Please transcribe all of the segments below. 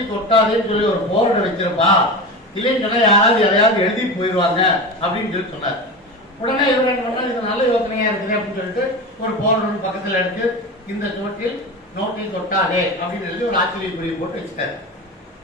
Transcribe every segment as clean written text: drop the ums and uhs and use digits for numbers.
Notice ஒட்டாதேன்னு சொல்லி ஒரு போர்டை வச்சிருப்பா, இல்லைன்னு யாராவது எதையாவது எழுதி போயிடுவாங்க அப்படின்னு சொல்லி சொன்னார். உடனே இவர் என்ன பண்ணா, இது நல்ல யோசனையா இருக்குது அப்படின்னு சொல்லிட்டு ஒரு போர்டு பக்கத்தில் எடுத்து இந்த சோட்டில் நோட்டீஸ் ஒட்டாதே அப்படின்னு எழுதி ஒரு ஆச்சரியக்குறியை போட்டு வச்சுட்டாரு.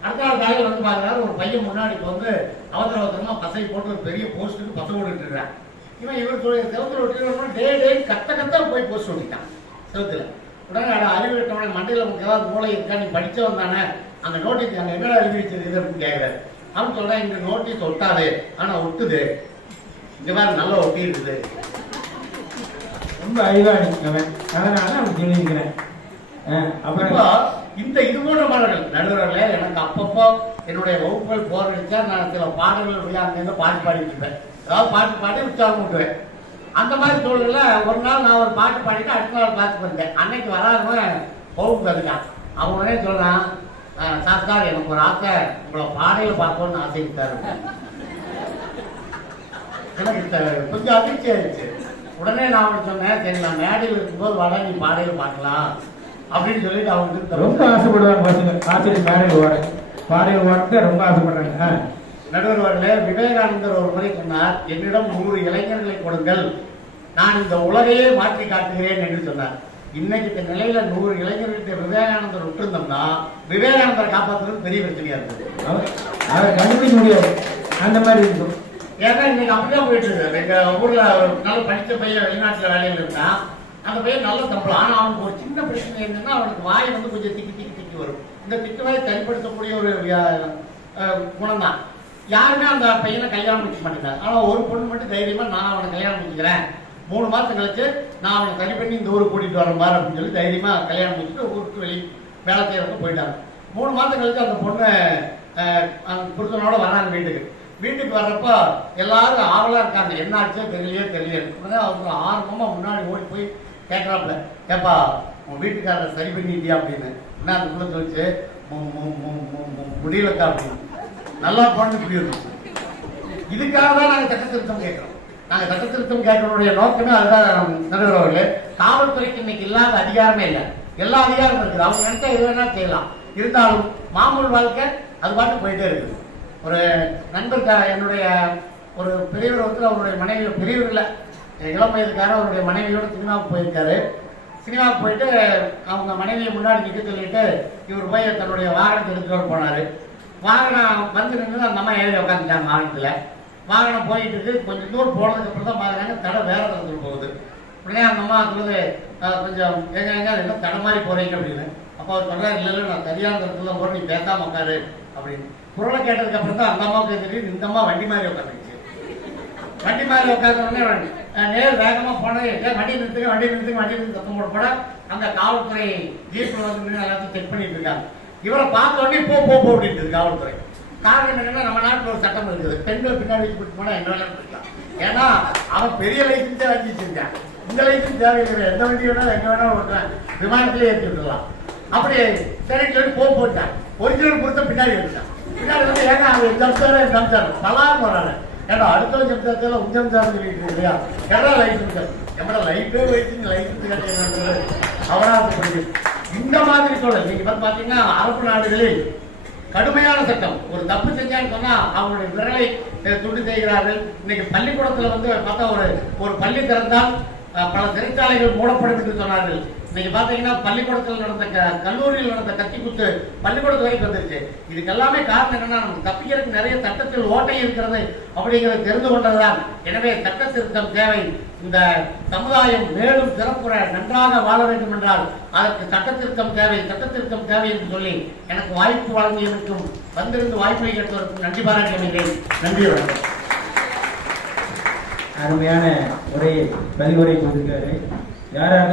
அடுத்த நாள் காலையில் வந்து பார்க்குறாரு, ஒரு பையன் முன்னாடி இப்போ வந்து அவசரமா பசை போட்டு ஒரு பெரிய போஸ்ட்டுக்கு பசை போட்டுட்டு இருக்கிறான். இவர் செவத்துல ஒட்டி டே கத்த போய் போஸ்ட் ஒட்டிட்டான் செவத்துல. உடனே அறிவு விட்டவனை மண்டையில் நமக்கு ஏதாவது மூளை இருக்கா, நீ படிச்சவன் தானே, அந்த நோட்டீஸ் அங்கே என்னடா எழுதி வச்சிருக்கு அப்படின்னு கேட்குறாரு. அவன் சொல்றான், இந்த நோட்டீஸ் ஒட்டாதே ஆனா ஒட்டுது, இந்த மாதிரி நல்லா ஒட்டி இருக்குது. ரொம்ப அறிவாளி அவன், அதனால அவன் சொல்லியிருக்கிறேன். அப்புறம் இந்த இது போன்ற பாடல்கள் நடுவர்களே, எனக்கு அப்பப்போ என்னுடைய வகுப்புகள் போர் அடிச்சா நான் சில பாடல்கள் அங்கங்க பாட்டு பாடிட்டு இருப்பேன். ஏதாவது பாட்டு பாடி உற்சாகம் விட்டுவேன். அந்த மாதிரி சூழல்ல ஒரு நாள் நான் ஒரு பாட்டு பாடிட்டு அடுத்த நாள் கிளாஸுக்கு வந்தேன். அன்னைக்கு வராதவன் வகுப்பு இருக்கான். அவன் உடனே சொல்றான், சாஸ்தார் எனக்கு ஒரு ஆசை, உங்களை பாடையில பார்க்கணும்னு ஆசைக்கிட்டாரு. எனக்கு கொஞ்சம் அதிர்ச்சி ஆயிடுச்சு. உடனே நான் அவன் சொன்னேன், சரி நான் மேடையில் இருக்கும்போது வர நீ பாடையில பார்க்கலாம் அப்படின்னு சொல்லிட்டு அவங்க ரொம்ப ஆசைப்படுவாங்க. ஆசிரியர் பாடையில் வரக்கு ரொம்ப ஆசைப்படுறாங்க. நடுவர் அவர்களே, விவேகானந்தர் ஒரு முறை சொன்னார், என்னிடம் 100 இளைஞர்களை கொடுங்கள், நான் இந்த உலகையே மாற்றி காட்டுகிறேன் என்று சொன்னார். இன்னைக்கு இந்த நிலையில 100 இளைஞர்கிட்ட விவேகானந்தர் விட்டுருந்தோம்னா விவேகானந்தரை காப்பாற்றுறது பெரிய பிரச்சனையா இருந்தது. அவர் கண்டுபிடிக்க முடியாது, அந்த மாதிரி இருக்கும். ஏன்னா இன்னைக்கு அப்படிதான் போயிட்டு இருக்கு. எங்க ஊர்ல நல்ல படித்த பையன் வெளிநாட்டுல வேலையில் இருந்தா அந்த பையன் நல்ல சம்பளம். ஆனா அவனுக்கு ஒரு சின்ன பிரச்சனை என்னன்னா, அவனுக்கு வாய் வந்து கொஞ்சம் திக்கி வரும். இந்த திக்குவாயை சரிப்படுத்தக்கூடிய ஒரு குணம் தான். யாருமே அந்த பையனை கல்யாணம் முடிக்க மாட்டேங்கிறாங்க. ஆனா ஒரு பொண்ணு மட்டும் தைரியமா, நான் அவனை கல்யாணம் முடிச்சுக்கிறேன், 3 மாசம் கழிச்சு நான் அவனை சரி பண்ணி இந்த ஊருக்கு கூட்டிட்டு வரேன் பாரு அப்படின்னு சொல்லி தைரியமா கல்யாணம் முடிச்சுட்டு ஊருக்கு வெளியே வேலை செய்யறதுக்கு போயிட்டாங்க. 3 மாசம் கழிச்சு அந்த பொண்ணு புருஷனோட வராங்க வீட்டுக்கு வர்றப்ப எல்லாரும் ஆவலா இருக்காங்க, என்ன ஆச்சோ தெரியலையே. உடனே அவங்க ஆர்வமா முன்னாடி ஓடி போய் கேட்கறாப்புல, ஏப்பா உன் வீட்டுக்காரரை சரி பண்ணிட்டியா அப்படின்னு. என்ன அந்த புள்ள சொல்லிச்சு, முடியலக்கா அப்படின்னு. நல்லா போன புரியுது. இதுக்காக தான் நாங்க சட்ட திருத்தம் கேட்கிறோம். நாங்க சட்ட திருத்தம் கேட்கறோடைய நோக்கமே அதுதான். நடுவர்களே, காவல்துறைக்கு இன்னைக்கு இல்லாத அதிகாரமே இல்லை, எல்லா அதிகாரமும் இருக்குது. அவங்க நினைச்சா எது வேணா செய்யலாம். இருந்தாலும் மாமூல் வாழ்க்கை அது பாட்டு போயிட்டே இருக்குது. ஒரு நண்பர் என்னுடைய ஒரு பெரியவர் வந்து அவருடைய மனைவி, பெரியவர் இல்லை இளம் வயதுக்கார, அவருடைய மனைவியோட சினிமாவுக்கு போயிருக்காரு. சினிமாவுக்கு போயிட்டு அவங்க மனைவியை முன்னாடி நிற்க சொல்லிட்டு இவர் போய் தன்னுடைய வாகனத்தை எடுத்துட்டு போனாரு. வாகனம் வந்து நின்று அந்த அம்மா ஏறி உட்காந்துட்டாங்க வாகனத்துல. வாகனம் போயிட்டு இருக்கு. கொஞ்சம் தூரம் போனதுக்கு அப்புறம் தான் பாக்குறாங்க தடை வேற தடத்துல போகுது. உடனே அந்த அம்மா சொல்லுது, கொஞ்சம் எங்க தடை மாதிரி போறீங்க அப்படின்னு. அப்ப அவர் சொல்றாரு, இல்ல நான் சரியான இடத்துல தான் போறேன், நீ பேசாம உட்காரு அப்படின்னு. குரலை கேட்டதுக்கு அப்புறம் தான் அந்த அம்மாவுக்கு தெரியும், இந்த அம்மா வண்டி மாதிரி உட்காந்துச்சு. வண்டி மாதிரி உட்காந்த உடனே நேர் வேகமா போனது, வண்டி நிறுத்தி சத்தம் போட போட அந்த காவல்துறை ஜீப்ல வந்து எல்லாத்தையும் செக் பண்ணிட்டு இருக்காங்க. இவரை பார்த்த உடனே போ அப்படின்ட்டு காவல்துறை. காரணம் என்னன்னா, நம்ம நாட்டில் ஒரு சட்டம் இருக்குது, பெண்கள் பின்னாடி கூட்டு போனா என்ன வேணாலும் இருக்கலாம். ஏன்னா அவன் பெரிய லைசன்ஸே வாங்கி வச்சிருக்கான். இந்த லைசன்ஸ் தேவையில்லை, எந்த வண்டி வேணாலும் எங்க வேணாலும் ஓட்டுறான், விமானத்திலே ஏற்றி விட்டுலாம். அப்படி சரி சொல்லி போட்டான். ஒரிஜினல் பொறுத்த பின்னாடி வச்சான். பின்னாடி வந்து ஏன்னா அவன் சம்சாரம் பலான்னு வராங்க. ஏன்னா அடுத்த சம்சாரத்தில் உஞ்சம்சாரம் சொல்லிட்டு இல்லையா, எடா லைசன்ஸ் எம்மட லைஃபே வச்சு லைசன்ஸ் கேட்டது அவராது. இந்த மாதிரி சூழல் நீங்க பாத்தீங்கன்னா அரபு நாடுகளில் கடுமையான சட்டம். ஒரு தப்பு செஞ்சான்னு சொன்னா அவங்களுடைய விரலை துண்டு செய்கிறார்கள். இன்னைக்கு பள்ளிக்கூடத்துல வந்து பார்த்தா ஒரு பள்ளி திறந்தால் பல சிறைச்சாலைகள் மூடப்படும் என்று சொன்னார்கள். இன்னைக்கு பாத்தீங்கன்னா பள்ளிக்கூடத்தில் நடந்த கல்லூரியில் நடந்த கத்தி குத்து பள்ளிக்கூடத்து வரைக்கும் வந்துருச்சு. இதுக்கு எல்லாமே காரணம் என்னன்னா, நமக்கு தப்பிக்கிறதுக்கு நிறைய சட்டத்தில் ஓட்டை இருக்கிறது அப்படிங்கிறத தெரிந்து கொண்டதுதான். எனவே சட்ட திருத்தம் தேவை. இந்த சமுதாயம் மேலும் சிறப்புற நன்றாக வாழ வேண்டும் என்றால் அதற்கு சட்ட திருத்தம் தேவை என்று சொல்லி எனக்கு வாய்ப்பு வழங்கியதற்கும் வந்திருந்து வாய்ப்பை கேட்டதற்கும் நன்றி பாராட்டுகிறேன். நன்றி வணக்கம். அருமையான பதிவுரை கொடுத்திருக்காரு. யாராக